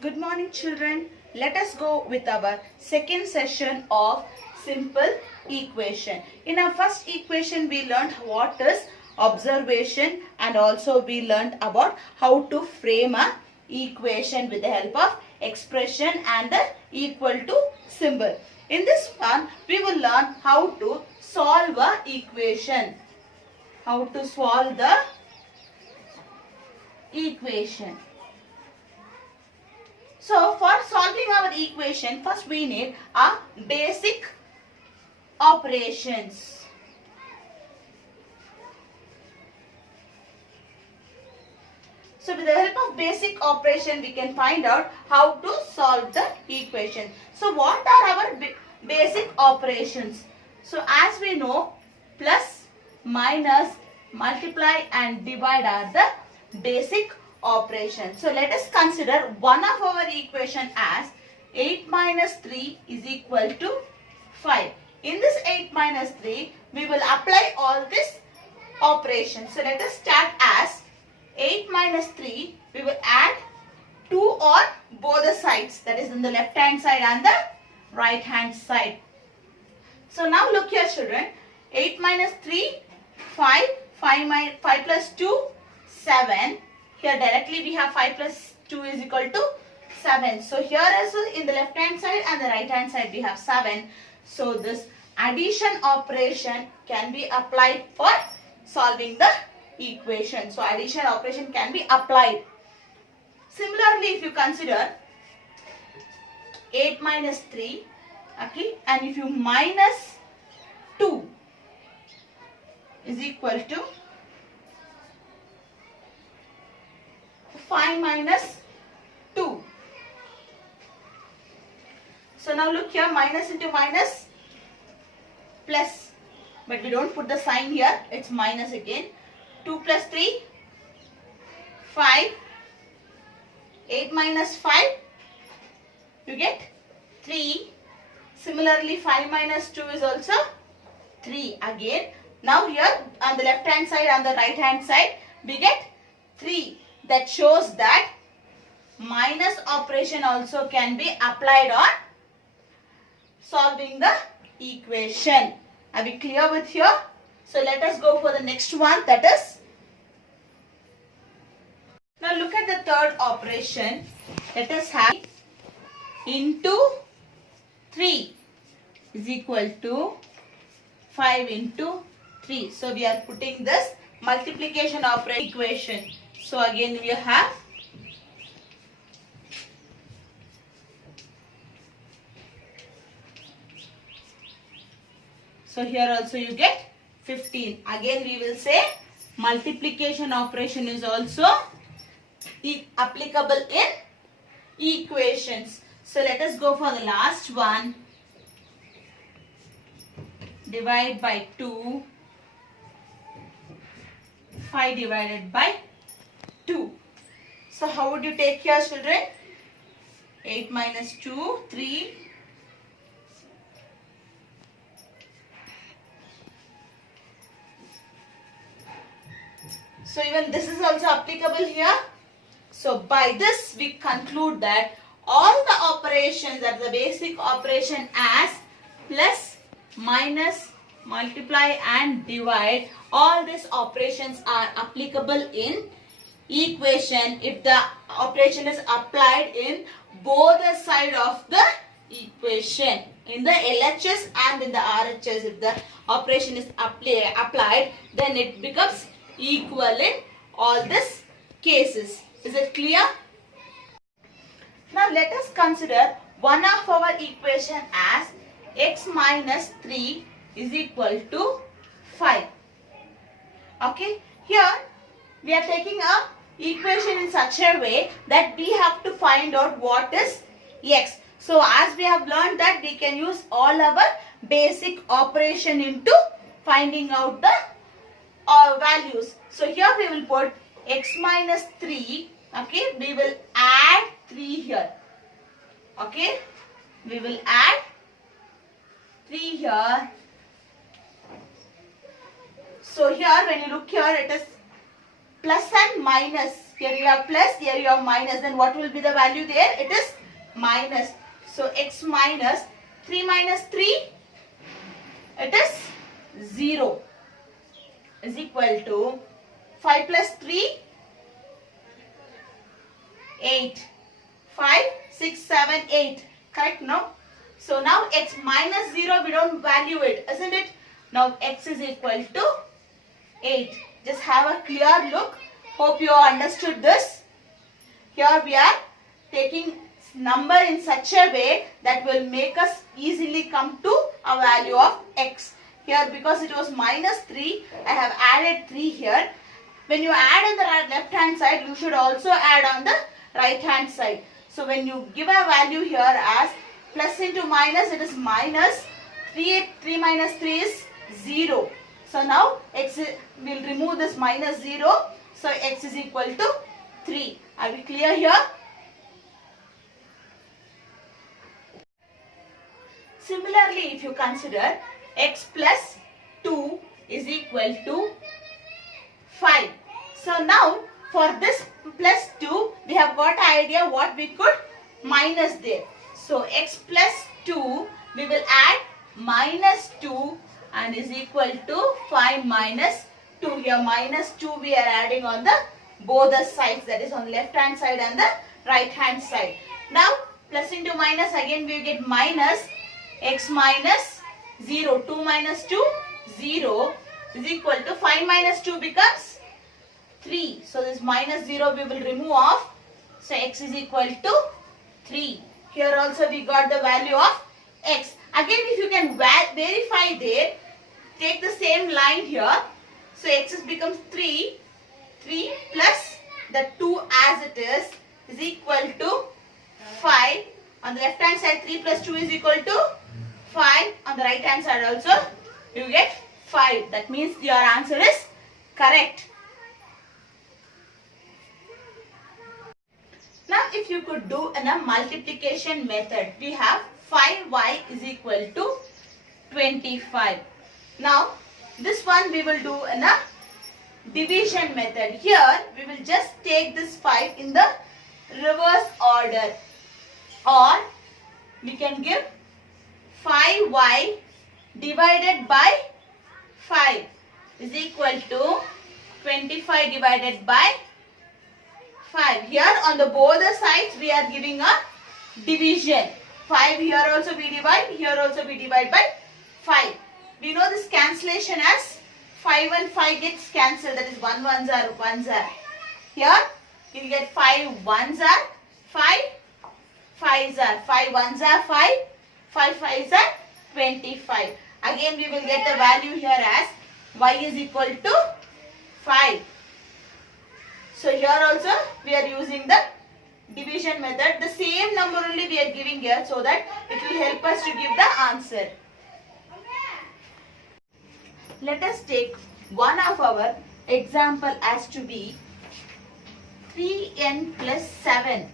Good morning, children. Let us go with our second session of simple equation. In our first equation, we learned what is observation, and also we learned about how to frame a equation with the help of expression and the equal to symbol. In this one, we will learn how to solve a equation. How to solve the equation. So for solving our equation, first we need a basic operations. So with the help of basic operation, we can find out how to solve the equation. So what are our basic operations? So as we know, plus, minus, multiply and divide are the basic operations. So let us consider one of our equation as 8 minus 3 is equal to 5. In this 8 minus 3, we will apply all this operations. So let us start as 8 minus 3, we will add 2 on both the sides, that is on the left hand side and the right hand side. So now look here, children, 8 minus 3, 5, 5 plus 2, 7. Here directly we have 5 plus 2 is equal to 7. So here also in the left hand side and the right hand side we have 7. So this addition operation can be applied for solving the equation. So addition operation can be applied. Similarly, if you consider 8 minus 3, okay, and if you minus 2 is equal to 5 minus 2. So now look here, minus into minus, plus, but we don't put the sign here, it's minus again. 2 plus 3, 5, 8 minus 5, you get 3. Similarly, 5 minus 2 is also 3 again. Now here on the left hand side and the right hand side, we get 3. That shows that minus operation also can be applied on solving the equation. Are we clear with here? So let us go for the next one, that is. Now look at the third operation. Let us have into 3 is equal to 5 into 3. So we are putting this multiplication operation equation. So again we have so here also you get 15. Again we will say multiplication operation is also applicable in equations. So let us go for the last one. Divide by 2. 5 divided by 2. So how would you take here, children? 8 minus 2, 3. So even this is also applicable here. So by this we conclude that all the operations, that the basic operation as plus, minus, multiply and divide, all these operations are applicable in equation if the operation is applied in both the side of the equation. In the LHS and in the RHS, if the operation is applied, then it becomes equal in all these cases. Is it clear? Now let us consider one of our equation as x minus 3 is equal to 5. Okay, here we are taking a equation in such a way that we have to find out what is x. So as we have learned that we can use all our basic operation into finding out the values. So here we will put x minus 3. Okay, we will add 3 here. Okay, we will add 3 here. So here when you look here, it is plus and minus. Here you have plus, here you have minus. Then what will be the value there? It is minus. So x minus 3 minus 3, it is 0, is equal to 5 plus 3, 8. 5, 6, 7, 8. Correct? No? So now x minus 0, we don't value it, isn't it? Now x is equal to 8. Just have a clear look. Hope you understood this. Here we are taking number in such a way that will make us easily come to a value of x. Here because it was minus 3, I have added 3 here. When you add on the left hand side, you should also add on the right hand side. So when you give a value here as plus into minus, it is minus 3 minus 3 is 0. So now x will remove this minus 0. So x is equal to 3. Are we clear here? Similarly, if you consider x plus 2 is equal to 5. So now for this plus 2, we have got an idea what we could minus there. So x plus 2, we will add minus 2 and is equal to 5 minus 2. Here minus 2 we are adding on the both the sides, that is on the left hand side and the right hand side. Now plus into minus, again we get minus x minus 0. 2 minus 2, 0 is equal to 5 minus 2 becomes 3. So this minus 0 we will remove off. So x is equal to 3. Here also we got the value of x. Again if you can verify there, take the same line here. So x becomes 3. 3 plus the 2 as it is equal to 5. On the left hand side 3 plus 2 is equal to 5. On the right hand side also you get 5. That means your answer is correct. Now if you could do in a multiplication method, we have 5y is equal to 25. Now this one we will do in a division method. Here we will just take this 5 in the reverse order, or we can give 5y divided by 5 is equal to 25 divided by 5. Here on the both the sides we are giving a division. 5 here also we divide, here also we divide by 5. We know this cancellation as 5 and 5 gets cancelled, that is 1 ones are 1s are. Here you will get 5 ones are 5, 5s are 5 ones are 5, 5 5s are 25. Again we will get the value here as y is equal to 5. So here also we are using the division method. The same number only we are giving here so that it will help us to give the answer. Let us take one of our example as to be 3n plus 7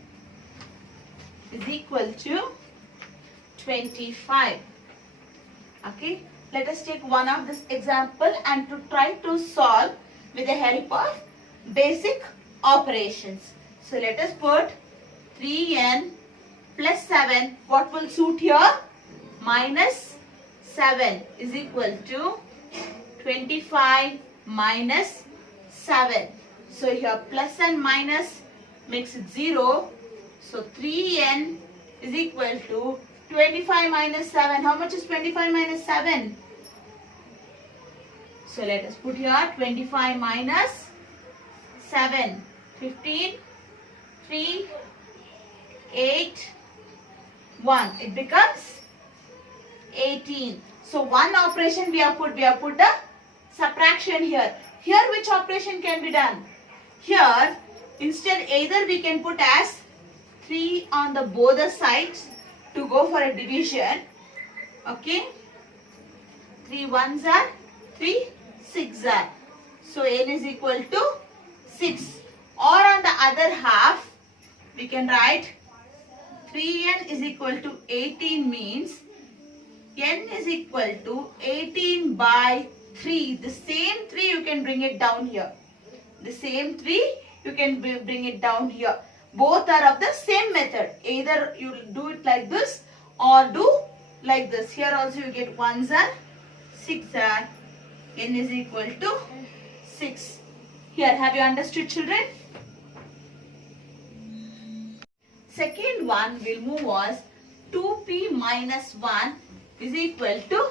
is equal to 25. Okay, let us take one of this example and to try to solve with the help of basic operations. So let us put 3n plus 7. What will suit here? Minus 7 is equal to 25 minus 7. So here plus and minus makes it 0. So 3n is equal to 25 minus 7. How much is 25 minus 7? So let us put here 25 minus 7. 15, 3, 8, 1. It becomes 18. So one operation we have put the subtraction here. Here which operation can be done? Here instead either we can put as 3 on the both the sides to go for a division. Okay. 3 ones are 3 6 are. So n is equal to 6. Or on the other half we can write 3n is equal to 18 means n is equal to 18 by 3. The same 3 you can bring it down here. The same 3, you can bring it down here. Both are of the same method. Either you do it like this or do like this. Here also you get 1s are 6 are n is equal to 6. Here, have you understood, children? Second one will move as 2p minus 1 is equal to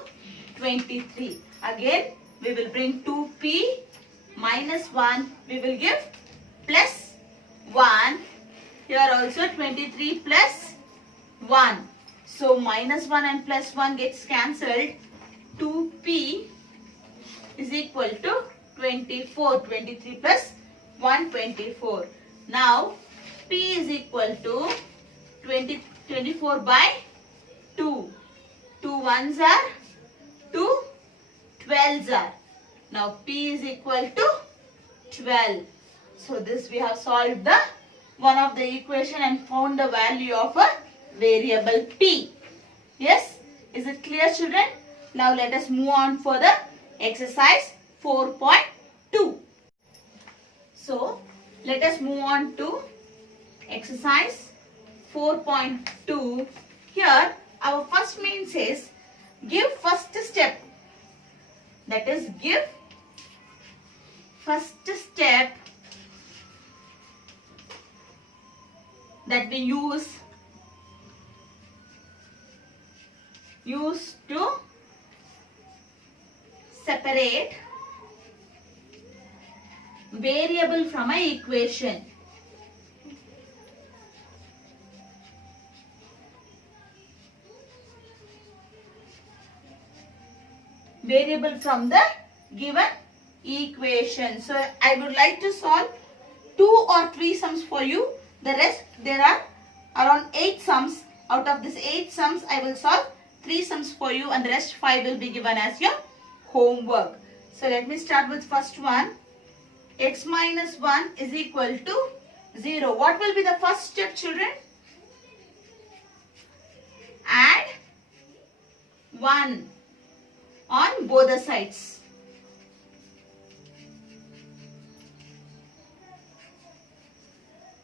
23. Again, we will bring 2p minus 1. We will give plus 1. Here also 23 plus 1. So, minus 1 and plus 1 gets cancelled. 2p is equal to 24. 23 plus 1, 24. Now, p is equal to 24 by 2. 2 1s are 2 12s are. Now, p is equal to 12. So, this we have solved the one of the equation and found the value of a variable p. Yes? Is it clear, children? Now, let us move on for the exercise 4.2. So, let us move on to exercise 4.2. Here, our first main says, give first step. That is, give first step that we use to separate variable from an equation. Variable from the given equation. So, I would like to solve 2 or 3 sums for you. The rest, there are around 8 sums. Out of these 8 sums, I will solve 3 sums for you and the rest 5 will be given as your homework. So, let me start with first one. X minus 1 is equal to 0. What will be the first step, children? Add 1 on both the sides.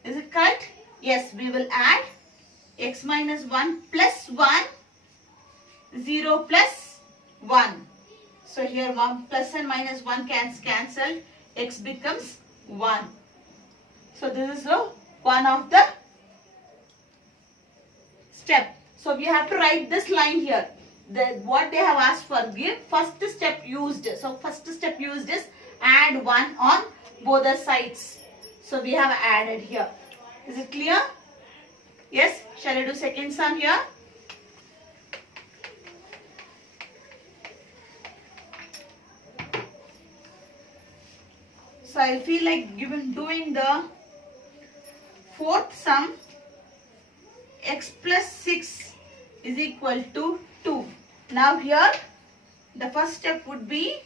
Is it correct? Yes, we will add x minus 1 plus 1, 0 plus 1. So here 1 plus and minus 1 cancelled. X becomes 1. So this is one of the step. So we have to write this line here. What they have asked for, give first step used. So first step used is add 1 on both the sides. So we have added here. Is it clear? Yes. Shall I do second sum here? So I feel like doing the fourth sum. X plus 6 is equal to 2. Now here the first step would be,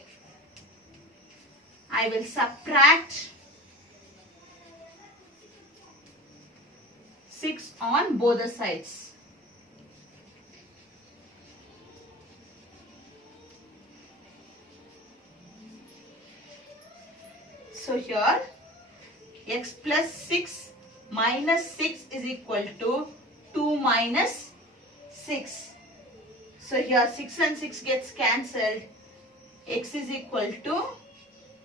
I will subtract 6 on both the sides. So here x plus 6 minus 6 is equal to 2 minus 6. So here 6 and 6 gets cancelled. X is equal to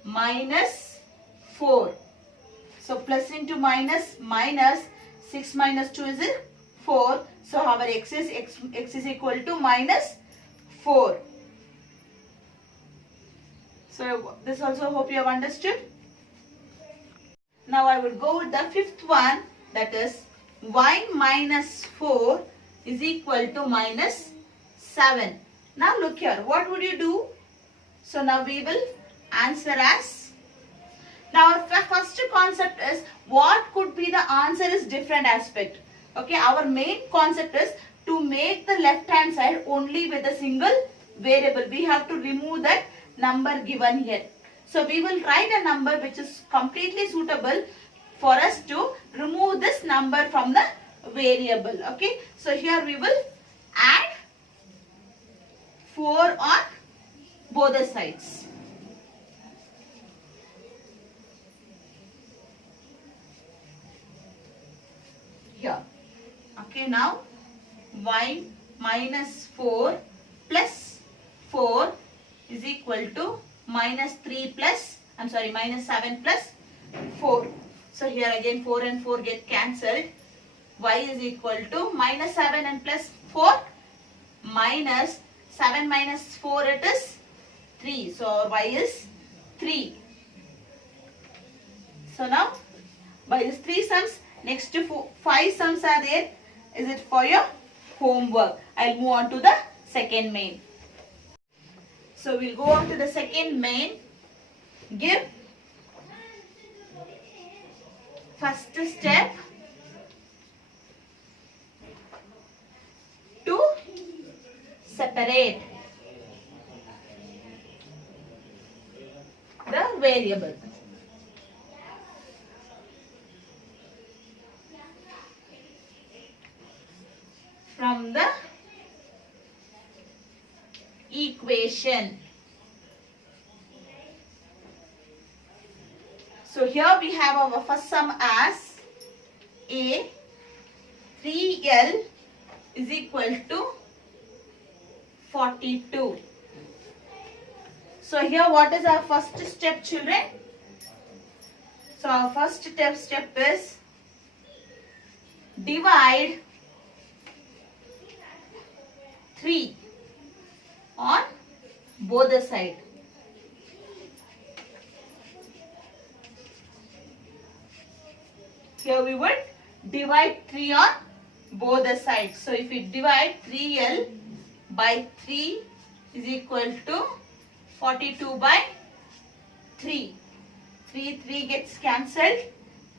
minus 4. So plus into minus, minus 6 minus 2 is 4. So our x is equal to minus 4. So this also hope you have understood. Now I will go with the fifth one, that is y minus 4 is equal to minus 7. Now look here, what would you do? So now we will answer as, now our first concept is what could be the answer is different aspect. Okay, our main concept is to make the left hand side only with a single variable. We have to remove that number given here. So we will write a number which is completely suitable for us to remove this number from the variable. Okay, so here we will add 4 on both the sides. Okay, now y minus 4 plus 4 is equal to minus 3 plus, minus 7 plus 4. So here again 4 and 4 get cancelled. Y is equal to minus 7 and plus 4, minus 7 minus 4, it is 3. So our y is 3. So now by these 3 sums, next to 5 sums are there. Is it for your homework? I'll move on to the second main. So we'll go on to the second main. Give first step to separate the variable. From the equation. So here we have our first sum as A 3L is equal to 42. So here what is our first step, children? So our first step is divide 3 on both the sides. Here we would divide 3 on both the sides. So if we divide 3L by 3 is equal to 42 by 3. 3 gets cancelled.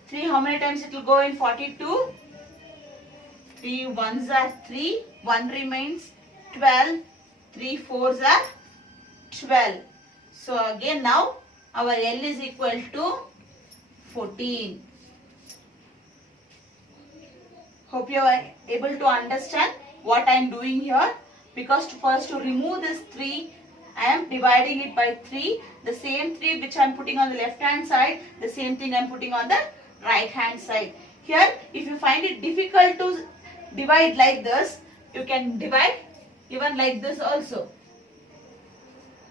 3 how many times it will go in 42? 3 ones are 3. 1 remains 12. 3 fours are 12. So again now our L is equal to 14. Hope you are able to understand what I am doing here. Because first to remove this 3, I am dividing it by 3. The same 3 which I am putting on the left hand side, the same thing I am putting on the right hand side. Here if you find it difficult to divide like this, you can divide even like this also.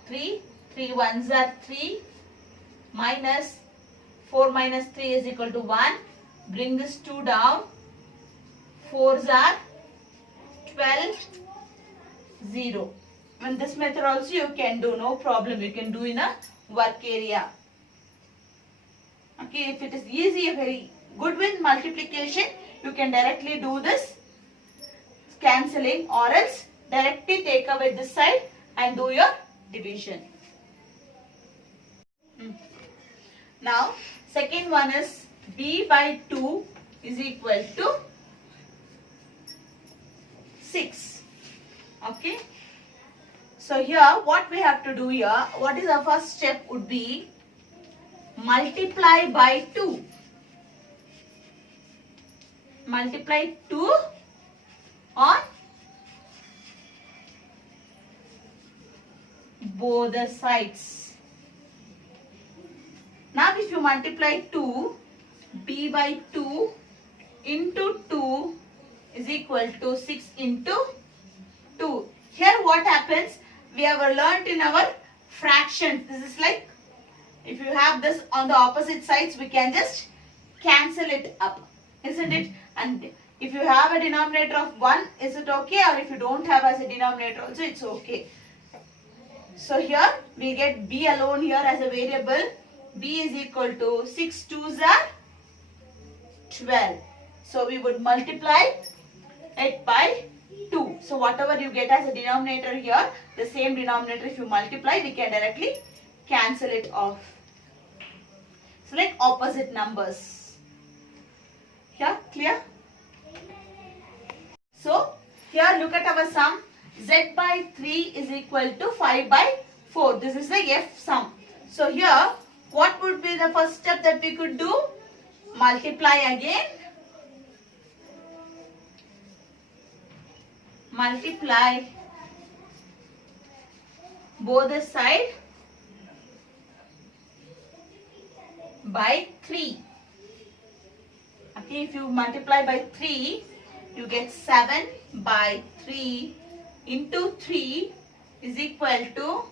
3 ones are 3, minus 4 minus 3 is equal to 1. Bring this 2 down. 4s are 12, 0. In this method also you can do, no problem. You can do in a work area. Okay, if it is easy, very good with multiplication, you can directly do this cancelling, or else directly take away this side and do your division. Now second one is B by 2 is equal to 6. Okay. So here what we have to do here, what is our first step would be multiply by 2. Multiply 2 on both the sides. Now if you multiply 2, B by 2 into 2 is equal to 6 into 2. Here what happens, we have learnt in our fraction. This is like, if you have this on the opposite sides, we can just cancel it up, isn't it? And if you have a denominator of 1, is it okay? Or if you don't have as a denominator also, it's okay. So here we get B alone here as a variable. B is equal to 6 2s are 12. So we would multiply it by 2. So whatever you get as a denominator here, the same denominator if you multiply, we can directly cancel it off. So like opposite numbers. Yeah, clear? So here look at our sum. Z by 3 is equal to 5 by 4. This is the F sum. So here what would be the first step that we could do? Multiply again. Multiply both the side by 3. Okay, if you multiply by 3, you get 7 by 3 into 3 is equal to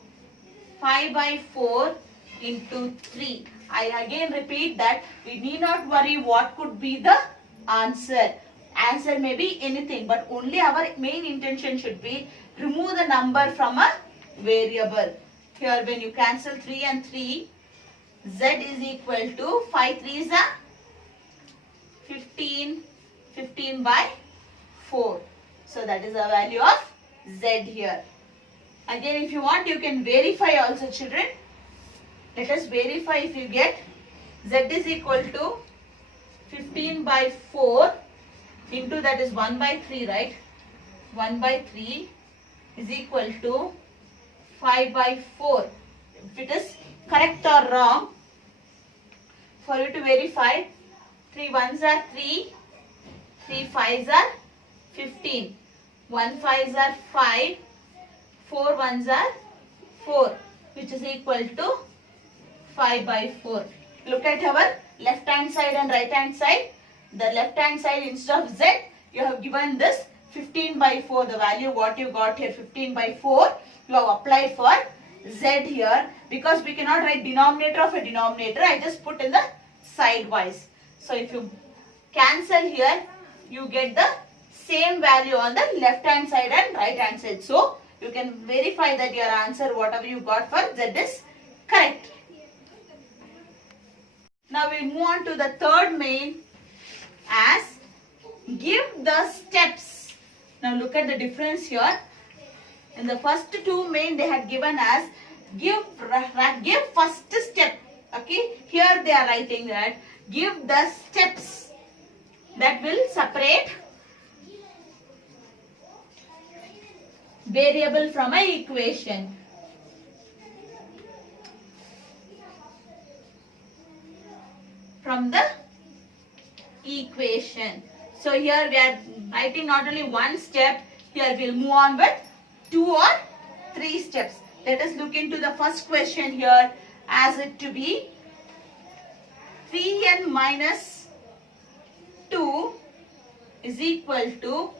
5 by 4 into 3. I again repeat that we need not worry what could be the answer. Answer may be anything, but only our main intention should be remove the number from a variable. Here when you cancel 3 and 3, z is equal to 5 3 is a 15, 15 by 4. So that is the value of z here. Again, if you want, you can verify also, children. Let us verify. If you get z is equal to 15 by 4 into, that is 1 by 3, right? 1 by 3 is equal to 5 by 4. If it is correct or wrong, for you to verify, 3 ones are 3, 3 fives are 15, 1 fives are 5, 4 ones are 4, which is equal to 5 by 4. Look at our left hand side and right hand side. The left hand side, instead of z, you have given this 15 by 4. The value what you got here, 15 by 4, you have applied for z here. Because we cannot write denominator of a denominator, I just put in the sidewise. So if you cancel here, you get the same value on the left hand side and right hand side. So you can verify that your answer, whatever you got for z, is correct. Now we move on to the third main as give the steps. Now look at the difference here. In the first two main they had given as give first step. Okay, here they are writing that give the steps that will separate variable from an equation. From the equation. So here we are writing not only one step, here we will move on with 2 or 3 steps. Let us look into the first question here as it to be 3n minus 2 is equal to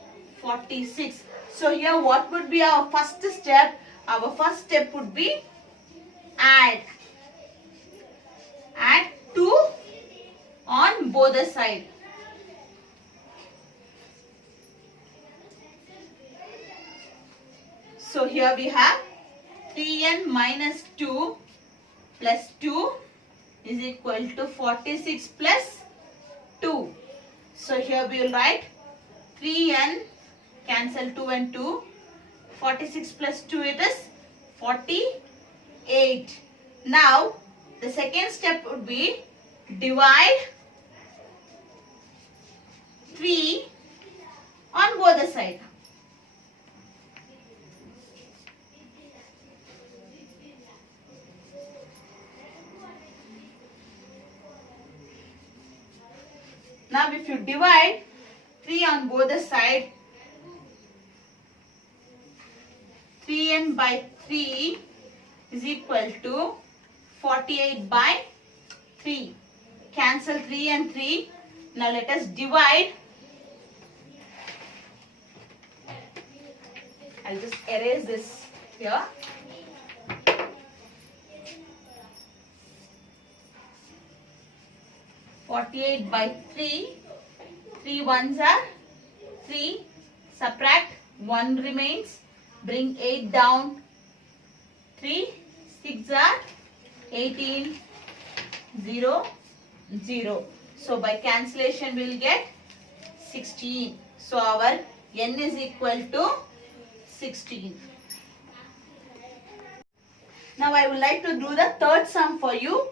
46. So here what would be our first step? Our first step would be add 2 on both the sides. So here we have 3n minus 2 plus 2 is equal to 46 plus 2. So here we will write 3n, cancel 2 and 2, 46 plus 2, it is 48. Now the second step would be divide 3 on both the sides. Now if you divide 3 on both the sides, 3n by 3 is equal to 48 by 3. Cancel 3 and 3. Now let us divide. I'll just erase this here. (48) by 3. 3 ones are 3. Subtract 1 remains. Bring 8 down. 3 6 are 18. 0 0. So by cancellation we will get 16. So our n is equal to 16. Now I would like to do the third sum for you.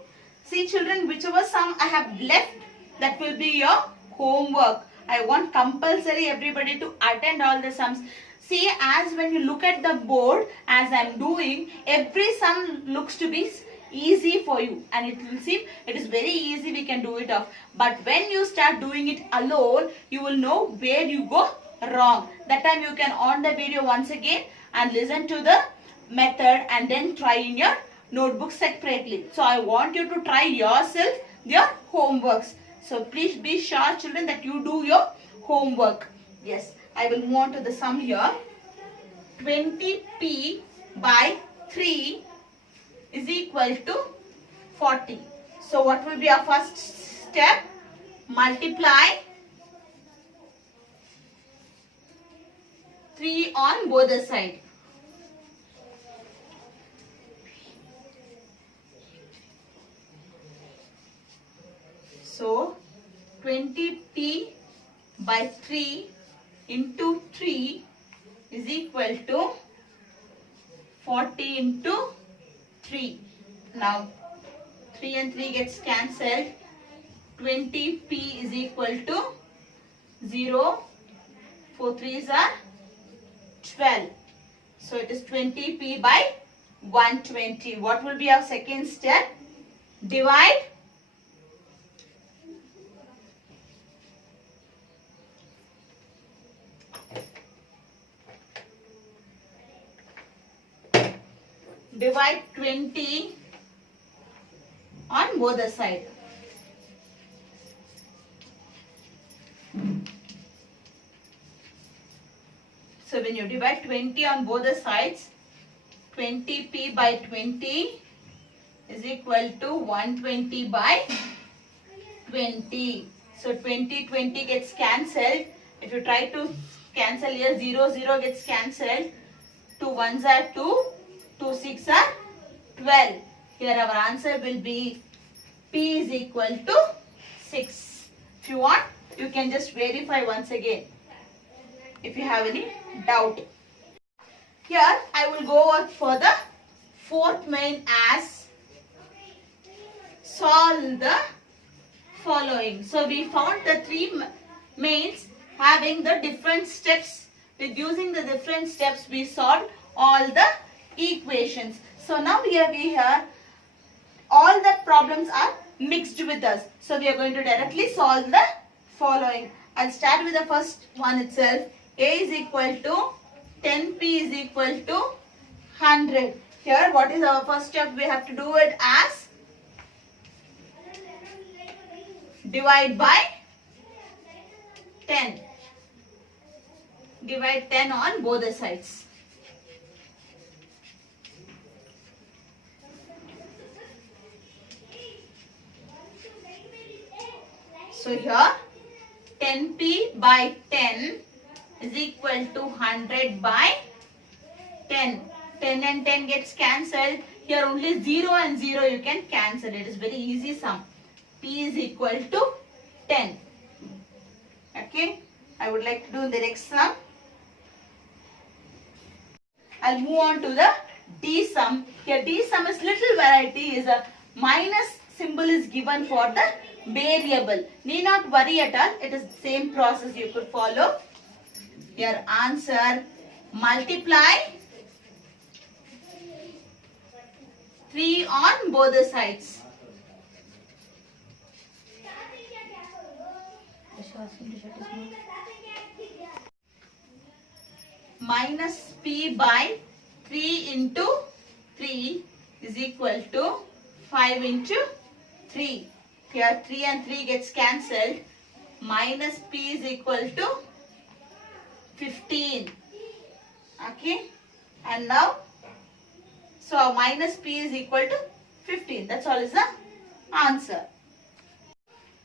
See children, whichever sum I have left, that will be your homework. I want compulsory everybody to attend all the sums. See, as when you look at the board, as I am doing, every sum looks to be easy for you and it will seem it is very easy, we can do it off. But when you start doing it alone, you will know where you go wrong. That time you can on the video once again and listen to the method and then try in your notebook separately. So I want you to try yourself your homeworks. So please be sure children that you do your homework. Yes, I will move on to the sum here. 20p by 3 is equal to 40. So what will be our first step? Multiply 3 on both the sides. So 20p by 3 into 3 is equal to 40 into 3. Now 3 and 3 gets cancelled. 20p is equal to 0. 4 3s are 12. So it is 20p by 120. What will be our second step? Divide 20 on both the sides. So when you divide 20 on both the sides, 20p by 20 is equal to 120 by 20. So 20 gets cancelled. If you try to cancel here, 0 gets cancelled. 2 1s are 2, 2 6 are 12. Here our answer will be p is equal to 6. If you want, you can just verify once again if you have any doubt. Here I will go on for the fourth main as solve the following. So we found the three mains having the different steps. With using the different steps we solved all the equations. So now here we have all the problems are mixed with us. So we are going to directly solve the following. I'll start with the first one itself. A is equal to 10p is equal to 100. Here what is our first step? We have to do it as divide by 10. Divide 10 on both the sides. So here 10p by 10 is equal to 100 by 10. 10 and 10 gets cancelled. Here only 0 and 0 you can cancel. It is very easy sum. P is equal to 10. Okay. I would like to do the next sum. I'll move on to the D sum. Here D sum is little variety. Is a minus symbol is given for the variable. Need not worry at all. It is the same process you could follow. Your answer, multiply 3 on both the sides. Minus p by 3 into 3 is equal to 5 into 3. Here 3 and 3 gets cancelled. Minus p is equal to 15. Okay. And now, so minus p is equal to 15. That's all is the answer.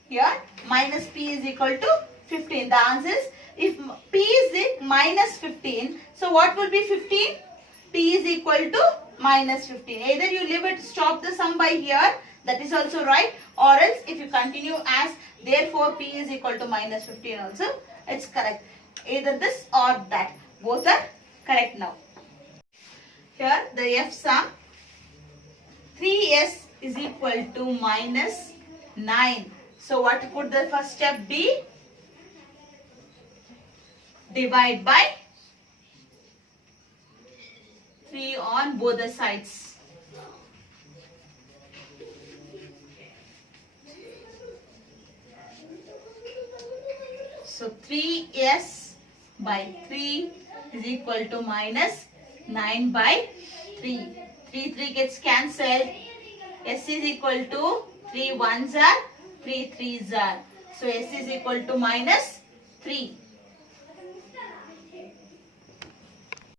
Here minus p is equal to 15. The answer is, if p is minus 15, so what will be 15? P is equal to minus 15. Either you leave it, stop the sum by here, that is also right, or else if you continue as therefore p is equal to minus 15 also, it's correct. Either this or that. Both are correct now. Here the F sum, 3s is equal to minus 9. So what would the first step be? Divide by 3 on both the sides. So 3s by 3 is equal to minus 9 by 3. 3 gets cancelled. S is equal to 3 1s are, 3 3s are. So s is equal to minus 3.